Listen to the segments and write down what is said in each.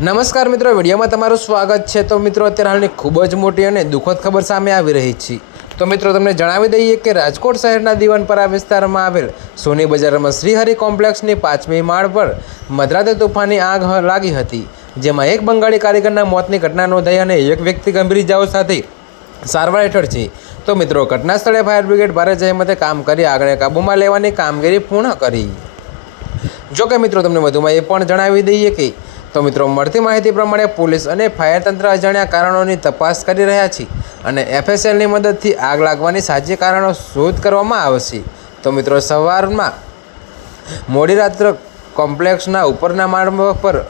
નમસ્કાર મિત્રો, વિડીયોમાં તમારું સ્વાગત છે। તો મિત્રો, અત્યારે હાલની ખૂબ જ મોટી અને દુઃખદ ખબર સામે આવી રહી છે। તો મિત્રો, તમને જણાવી દઈએ કે રાજકોટ શહેરના દીવાનપરા વિસ્તારમાં આવેલ સોની બજારમાં શ્રીહરિ કોમ્પ્લેક્સની 5મી માળ પર મધરાતે તોફાની આગ લાગી હતી, જેમાં એક બંગાળી કારીગરના મોતની ઘટના નોંધાઈ અને એક વ્યક્તિ ગંભીર ઇજાઓ સાથે સારવાર હેઠળ છે। તો મિત્રો, ઘટના સ્થળે ફાયર બ્રિગેડ ભારે જહેમતે કામ કરી આગને કાબૂમાં લેવાની કામગીરી પૂર્ણ કરી। જોકે મિત્રો, તમને વધુમાં એ પણ જણાવી દઈએ કે તો મિત્રો, મળતી માહિતી પ્રમાણે પોલીસ અને ફાયર તંત્ર અજાણ્યા કારણોની તપાસ કરી રહ્યા છે અને FSLની મદદથી આગ લાગવાની સાચી કારણો શોધ કરવામાં આવશે। તો મિત્રો, સવારમાં મોડી રાત્રે કોમ્પ્લેક્સના ઉપરના માળ પર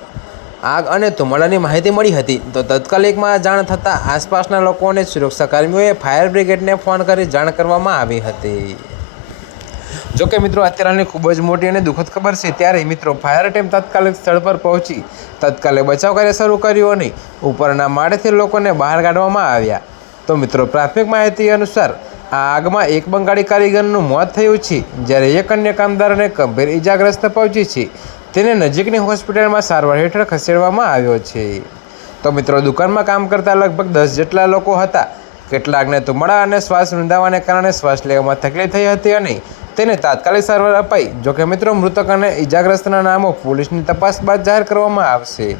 આગ અને ધુમાડાની માહિતી મળી હતી। તો તાત્કાલિકમાં જાણ થતાં આસપાસના લોકો અને સુરક્ષાકર્મીઓએ ફાયર બ્રિગેડને ફોન કરી જાણ કરવામાં આવી હતી। જોકે મિત્રો, અત્યારે ખૂબ જ મોટી અને દુઃખદ ખબર છે, ત્યારે મિત્રો ફાયર ટીમ તાત્કાલિક સ્થળ પર પહોંચી તાત્કાલિક બચાવ કાર્ય શરૂ કર્યું અને ઉપરના માળેથી લોકોને બહાર કાઢવામાં આવ્યા। તો મિત્રો, પ્રાથમિક માહિતી અનુસાર આ આગમાં એક બંગાળી કારીગરનું મોત થયું છે, જ્યારે એક અન્ય કામદારને ગંભીર ઇજાગ્રસ્ત પહોંચી છે, તેને નજીકની હોસ્પિટલમાં સારવાર હેઠળ ખસેડવામાં આવ્યો છે। તો મિત્રો, દુકાનમાં કામ કરતા લગભગ 10 જેટલા લોકો હતા। કેટલાકને ધુમાડા અને શ્વાસ રૂંધાવાને કારણે શ્વાસ લેવામાં તકલીફ થઈ હતી અને તેને તાત્કાલિક સારવાર અપાઈ। જોકે મિત્રો, મૃતક અને ઇજાગ્રસ્તના નામો પોલીસની તપાસ બાદ જાહેર કરવામાં આવશે।